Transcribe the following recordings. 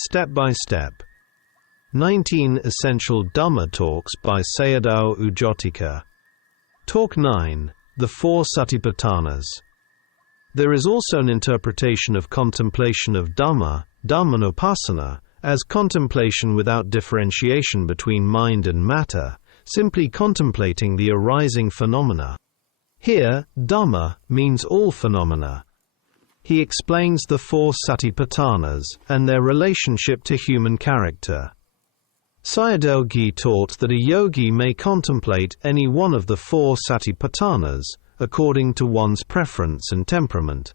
Step by Step. 19 Essential Dhamma Talks by Sayadaw Jotika. Talk 9. The Four Satipaṭṭhānas. There is also an interpretation of contemplation of Dhamma, Dhammanupassana, as contemplation without differentiation between mind and matter, simply contemplating the arising phenomena. Here, Dhamma means all phenomena. He explains the four Satipaṭṭhānas and their relationship to human character. Sayadaw taught that a yogi may contemplate any one of the four Satipaṭṭhānas, according to one's preference and temperament.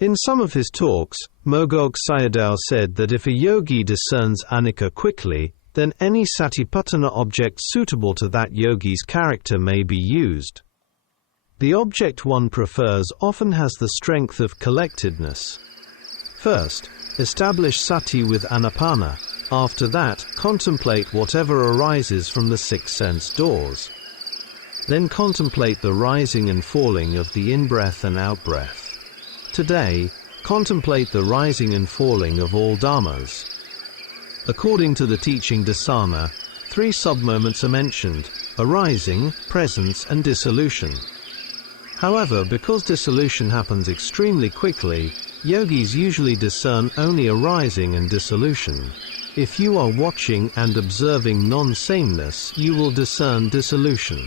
In some of his talks, Mogok Sayadaw said that if a yogi discerns anicca quickly, then any Satipatthana object suitable to that yogi's character may be used. The object one prefers often has the strength of collectedness. First, establish sati with anapana. After that, contemplate whatever arises from the six sense doors. Then contemplate the rising and falling of the in-breath and out-breath. Today, contemplate the rising and falling of all dhammas. According to the teaching Dasana, 3 sub-moments are mentioned: arising, presence, and dissolution. However, because dissolution happens extremely quickly, yogis usually discern only arising and dissolution. If you are watching and observing non-sameness, you will discern dissolution.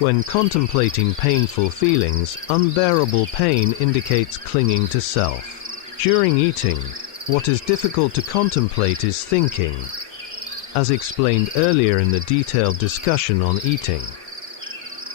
When contemplating painful feelings, unbearable pain indicates clinging to self. During eating, what is difficult to contemplate is thinking. As explained earlier in the detailed discussion on eating,